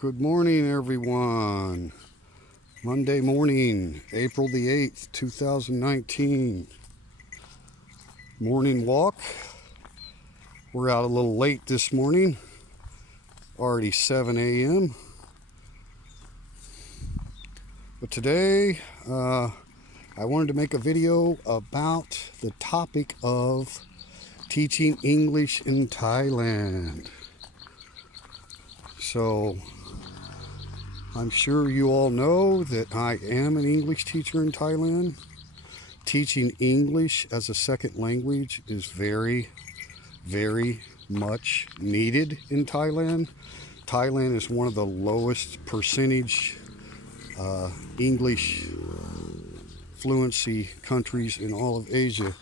Good morning, everyone. Monday morning, April the 8th, 2019. Morning walk. We're out a little late this morning. Already 7 a.m. But today, I wanted to make a video about the topic of teaching English in Thailand. So, I'm sure you all know that I am an English teacher in Thailand. Teaching English as a second language is very, very much needed in Thailand. Thailand is one of the lowest percentage English fluency countries in all of Asia.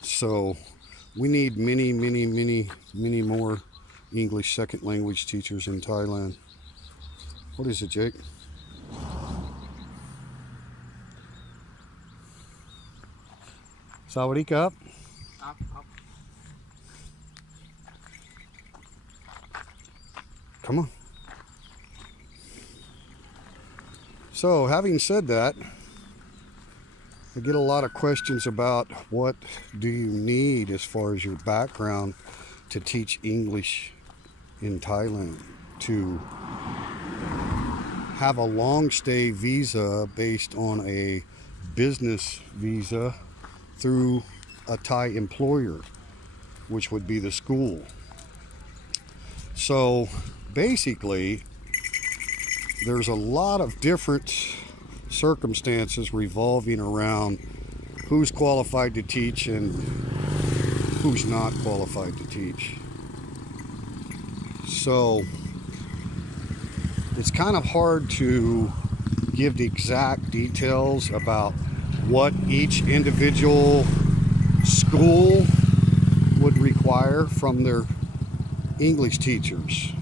So we need many more English second language teachers in Thailand. What is it, Jake? Sawadee Cup. Come on. So, having said that, I get a lot of questions about what do you need as far as your background to teach English in Thailand, to have a long stay visa based on a business visa through a Thai employer, which would be the school. So basically, there's a lot of different circumstances revolving around who's qualified to teach and who's not qualified to teach. So it's kind of hard to give the exact details about what each individual school would require from their English teachers.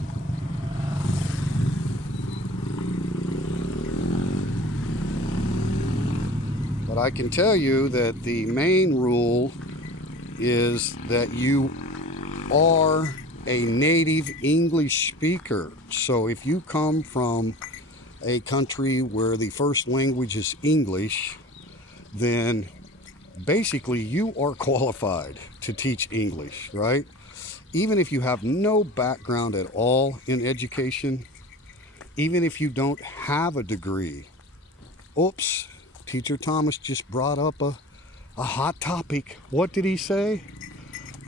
But I can tell you that the main rule is that you are a native English speaker. So if you come from a country where the first language is English, then basically you are qualified to teach English, right? Even if you have no background at all in education, even if you don't have a degree. Oops, Teacher Thomas just brought up a hot topic. What did he say?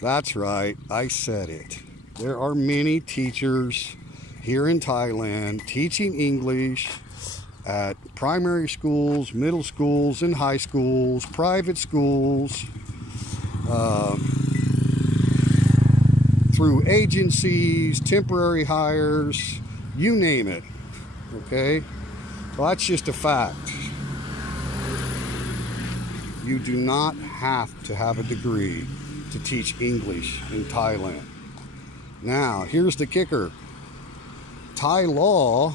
That's right, I said it. There are many teachers here in Thailand teaching English at primary schools, middle schools, and high schools, private schools, through agencies, temporary hires, you name it, okay? Well, that's just a fact. You do not have to have a degree to teach English in Thailand. Now, here's the kicker. Thai law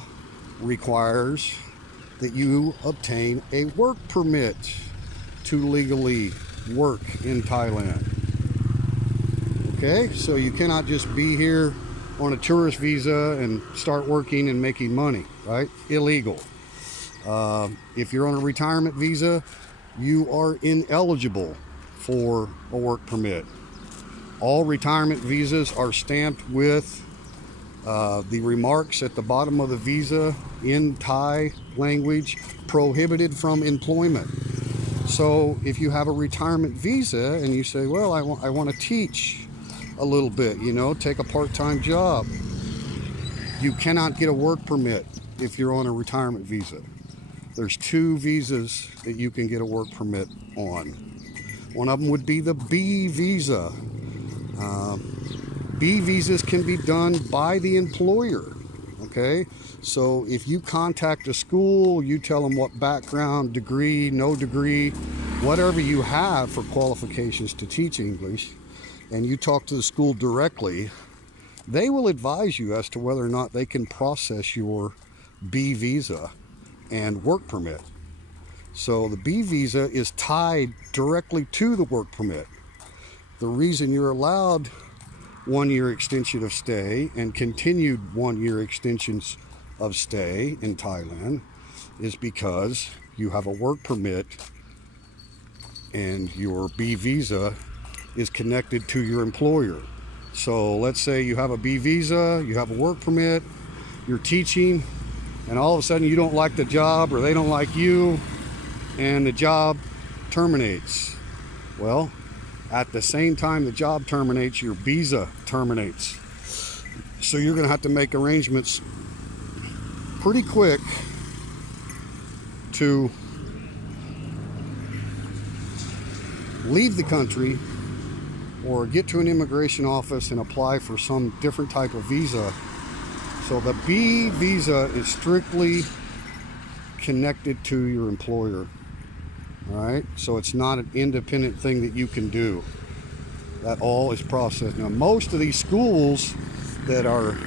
requires that you obtain a work permit to legally work in Thailand. Okay, so you cannot just be here on a tourist visa and start working and making money, right? Illegal. If you're on a retirement visa, you are ineligible for a work permit. All retirement visas are stamped with the remarks at the bottom of the visa in Thai language, prohibited from employment. So if you have a retirement visa and you say, well, I want to teach a little bit, take a part-time job, you cannot get a work permit if you're on a retirement visa. There's two visas that you can get a work permit on. One of them would be the B visa. B visas can be done by the employer, okay? So if you contact a school, you tell them what background, degree, no degree, whatever you have for qualifications to teach English, and you talk to the school directly, they will advise you as to whether or not they can process your B visa and work permit. So the B visa is tied directly to the work permit. The reason you're allowed 1-year extension of stay and continued 1-year extensions of stay in Thailand is because you have a work permit and your B visa is connected to your employer. So let's say you have a B visa, you have a work permit, you're teaching, and all of a sudden you don't like the job or they don't like you and the job terminates. Well, at the same time the job terminates, your visa terminates. So you're going to have to make arrangements pretty quick to leave the country or get to an immigration office and apply for some different type of visa. So the B visa is strictly connected to your employer. All right, so it's not an independent thing that you can do. That all is processed. Now, most of these schools that are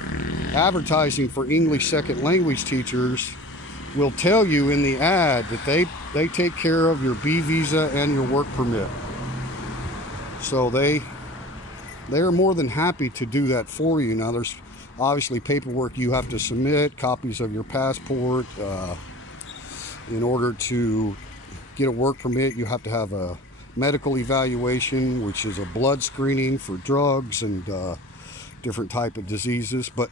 advertising for English second language teachers will tell you in the ad that they take care of your B visa and your work permit. So they are more than happy to do that for you. Now, there's obviously paperwork you have to submit, copies of your passport. In order to get a work permit, you have to have a medical evaluation, which is a blood screening for drugs and different type of diseases. But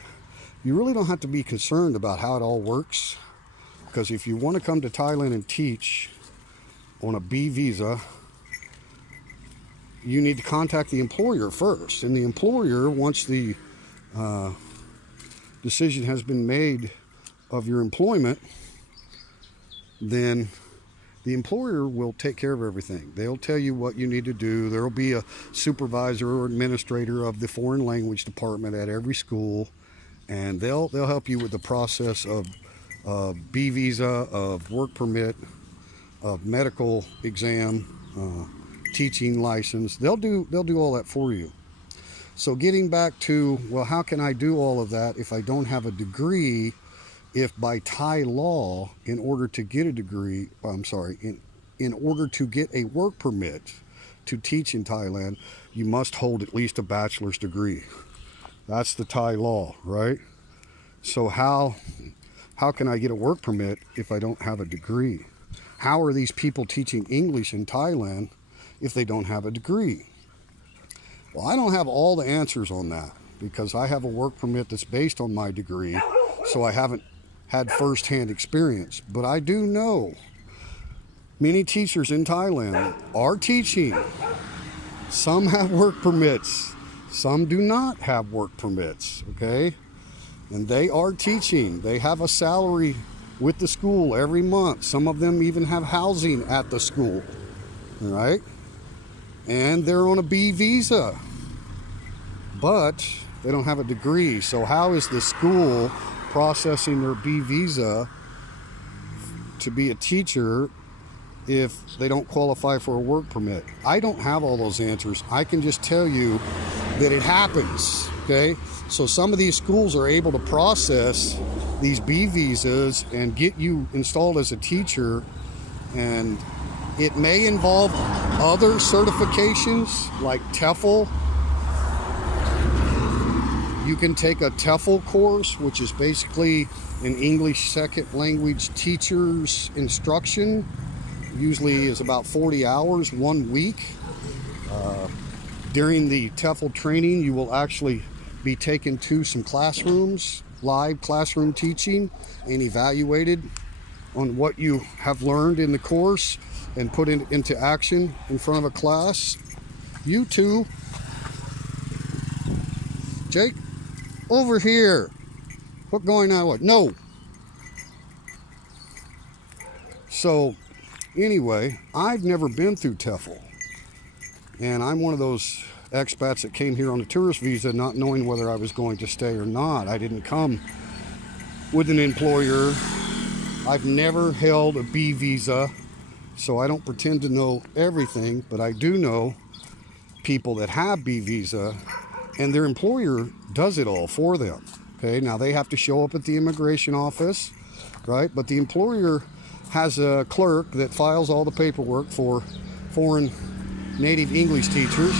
you really don't have to be concerned about how it all works, because if you want to come to Thailand and teach on a B visa, you need to contact the employer first. And the employer, once the decision has been made of your employment, then the employer will take care of everything. They'll tell you what you need to do. There will be a supervisor or administrator of the foreign language department at every school, and they'll help you with the process of B visa, of work permit, of medical exam, teaching license. They'll do all that for you. So getting back to, well, how can I do all of that if I don't have a degree? If by Thai law, in order to get a degree, in order to get a work permit to teach in Thailand, you must hold at least a bachelor's degree. That's the Thai law, right? So how can I get a work permit if I don't have a degree? How are these people teaching English in Thailand if they don't have a degree? Well, I don't have all the answers on that because I have a work permit that's based on my degree, so I haven't had first-hand experience. But I do know many teachers in Thailand are teaching. Some have work permits, some do not have work permits, okay? And they are teaching. They have a salary with the school every month. Some of them even have housing at the school, all right? And they're on a B visa, but they don't have a degree. So how is the school processing their B visa to be a teacher if they don't qualify for a work permit? I don't have all those answers. I can just tell you that it happens, okay? So some of these schools are able to process these B visas and get you installed as a teacher, and it may involve other certifications like TEFL. You can take a TEFL course, which is basically an English second language teacher's instruction. Usually is about 40 hours, 1 week. During the TEFL training, you will actually be taken to some classrooms, live classroom teaching, and evaluated on what you have learned in the course and put it into action in front of a class. You too. Jake, over here. What going on? What? No. So, anyway, I've never been through TEFL. And I'm one of those expats that came here on a tourist visa not knowing whether I was going to stay or not. I didn't come with an employer. I've never held a B visa, so I don't pretend to know everything, but I do know people that have B visa, and their employer does it all for them. Okay, now they have to show up at the immigration office, right? But the employer has a clerk that files all the paperwork for foreign native English teachers,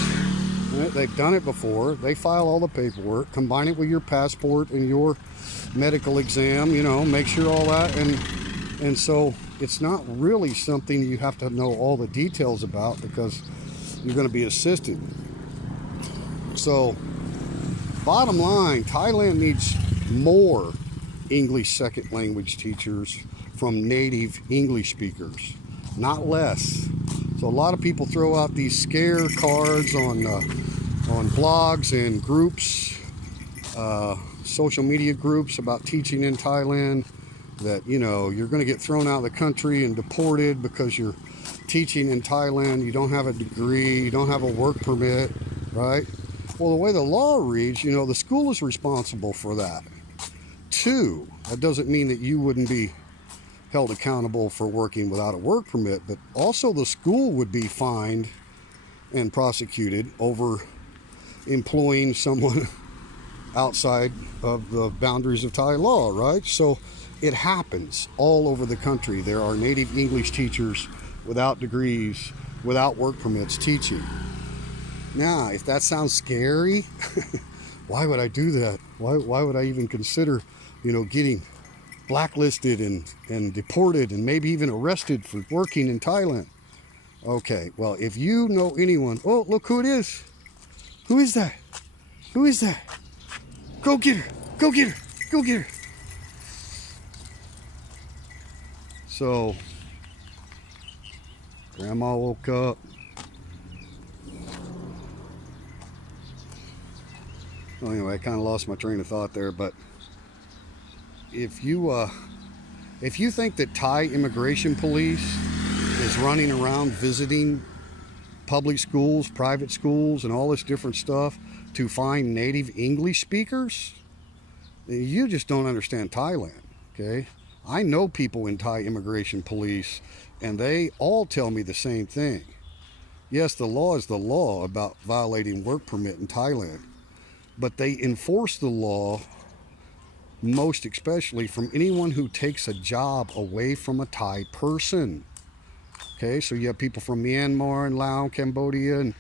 They've done it before. They file all the paperwork, combine it with your passport and your medical exam, you know, make sure all that. And so it's not really something you have to know all the details about because you're going to be assisted. So bottom line, Thailand needs more English second language teachers from native English speakers, not less. So a lot of people throw out these scare cards on blogs and groups, social media groups about teaching in Thailand, that, you know, you're going to get thrown out of the country and deported because you're teaching in Thailand, you don't have a degree, you don't have a work permit, right? Well, the way the law reads, you know, the school is responsible for that. Two, that doesn't mean that you wouldn't be held accountable for working without a work permit, but also the school would be fined and prosecuted over employing someone outside of the boundaries of Thai law, right? So it happens all over the country. There are native English teachers without degrees, without work permits teaching. Now, if that sounds scary, why would I do that? Why would I even consider, you know, getting blacklisted and deported and maybe even arrested for working in Thailand? Okay, well, if you know anyone, oh, look who it is. Who is that? Who is that? Go get her. Go get her. Go get her. So, Grandma woke up. Well, anyway, I kind of lost my train of thought there, but if you think that Thai immigration police is running around visiting public schools, private schools, and all this different stuff to find native English speakers, you just don't understand Thailand, okay? I know people in Thai immigration police, and they all tell me the same thing. Yes, the law is the law about violating work permit in Thailand, but they enforce the law most especially from anyone who takes a job away from a Thai person. Okay, so you have people from Myanmar and Laos, Cambodia, and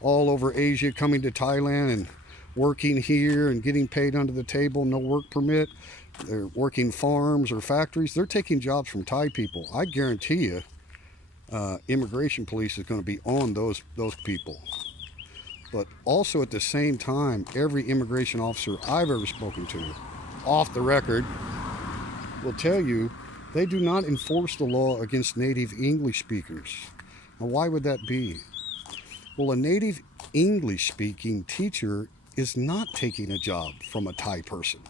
all over Asia coming to Thailand and working here and getting paid under the table, no work permit. They're working farms or factories. They're taking jobs from Thai people. I guarantee you, immigration police is going to be on those people. But also at the same time, every immigration officer I've ever spoken to, off the record, will tell you they do not enforce the law against native English speakers. Now, why would that be? Well, a native English speaking teacher is not taking a job from a Thai person.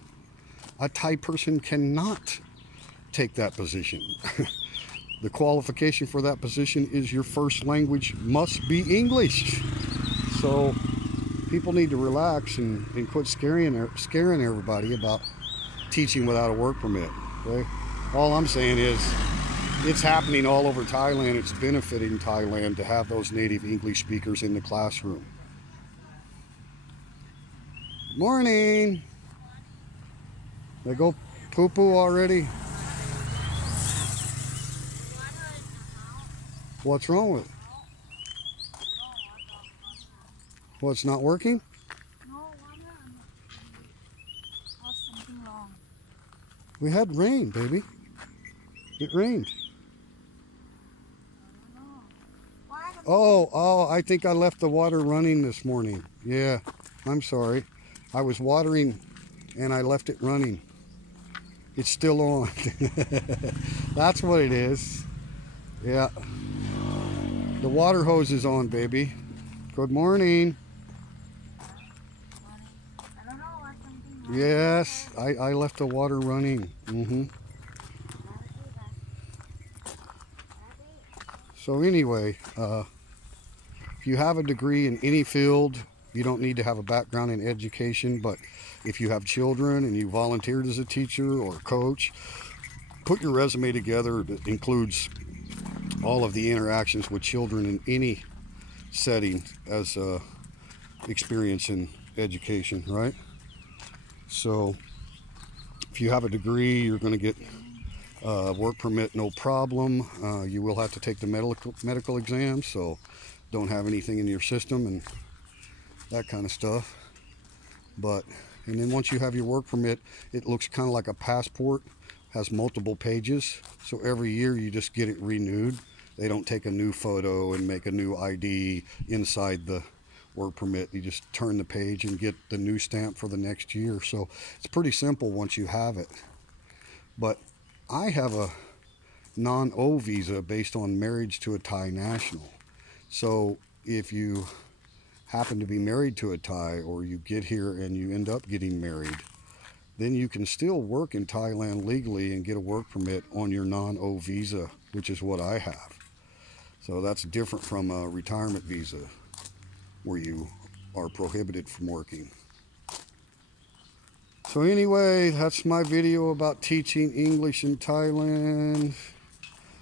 A Thai person cannot take that position. The qualification for that position is your first language must be English. So people need to relax and quit scaring everybody about teaching without a work permit. Okay? All I'm saying is it's happening all over Thailand. It's benefiting Thailand to have those native English speakers in the classroom. Morning. They go poo-poo already? What's wrong with it? Well, it's not working? No, something wrong. We had rain, baby. It rained. Oh, I think I left the water running this morning. Yeah, I'm sorry. I was watering and I left it running. It's still on. That's what it is. Yeah. The water hose is on, baby. Good morning. Yes, I left the water running. So anyway, if you have a degree in any field, you don't need to have a background in education, but if you have children and you volunteered as a teacher or a coach, put your resume together that includes all of the interactions with children in any setting as experience in education, right? So if you have a degree, you're going to get work permit, no problem. You will have to take the medical exam, so don't have anything in your system, and that kind of stuff. But, and then once you have your work permit, it looks kind of like a passport, has multiple pages. So every year you just get it renewed. They don't take a new photo and make a new ID inside the work permit. You just turn the page and get the new stamp for the next year. So it's pretty simple once you have it. But I have a non-O visa based on marriage to a Thai national. So if you happen to be married to a Thai, or you get here and you end up getting married, then you can still work in Thailand legally and get a work permit on your non-O visa, which is what I have. So that's different from a retirement visa where you are prohibited from working. So anyway, that's my video about teaching English in Thailand.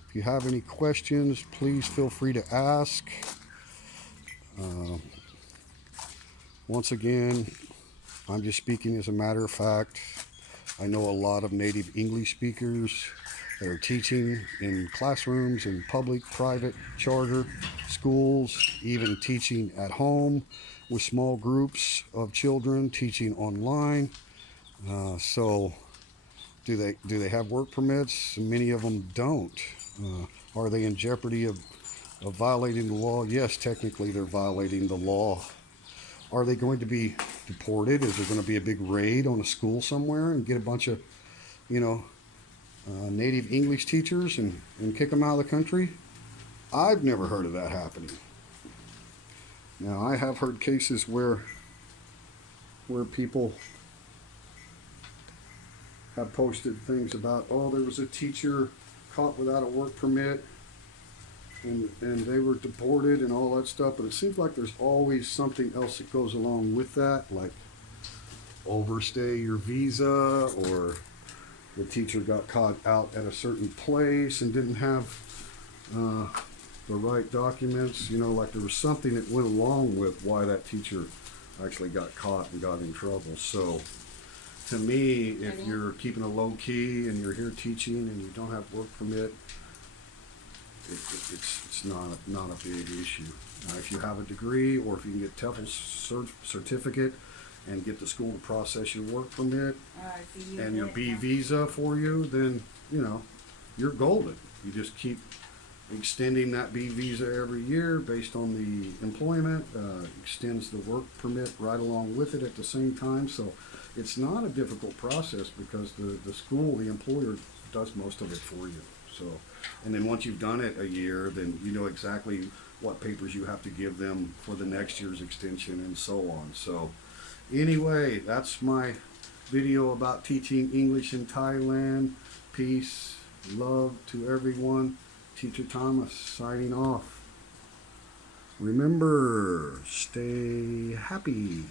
If you have any questions, please feel free to ask. Once again, I'm just speaking as a matter of fact. I know a lot of native English speakers that are teaching in classrooms, in public, private, charter schools, even teaching at home with small groups of children, teaching online. So do they have work permits? Many of them don't. Are they in jeopardy of violating the law? Yes, technically they're violating the law. Are they going to be deported? Is there going to be a big raid on a school somewhere and get a bunch of, native English teachers and kick them out of the country? I've never heard of that happening. Now, I have heard cases where people have posted things about, oh, there was a teacher caught without a work permit, and they were deported and all that stuff, but it seems like there's always something else that goes along with that, like overstay your visa, or the teacher got caught out at a certain place and didn't have the right documents. Like there was something that went along with why that teacher actually got caught and got in trouble. So to me, if you're keeping a low key and you're here teaching and you don't have work permit, it's not a big issue. If you have a degree, or if you can get TEFL certificate and get the school to process your work permit and your B visa for you, then you're golden. You just keep extending that B visa every year based on the employment, extends the work permit right along with it at the same time. So it's not a difficult process, because the school, the employer, does most of it for you. So, and then once you've done it a year, then you know exactly what papers you have to give them for the next year's extension and so on. So anyway, that's my video about teaching English in Thailand. Peace, love to everyone. Teacher Thomas signing off. Remember, stay happy.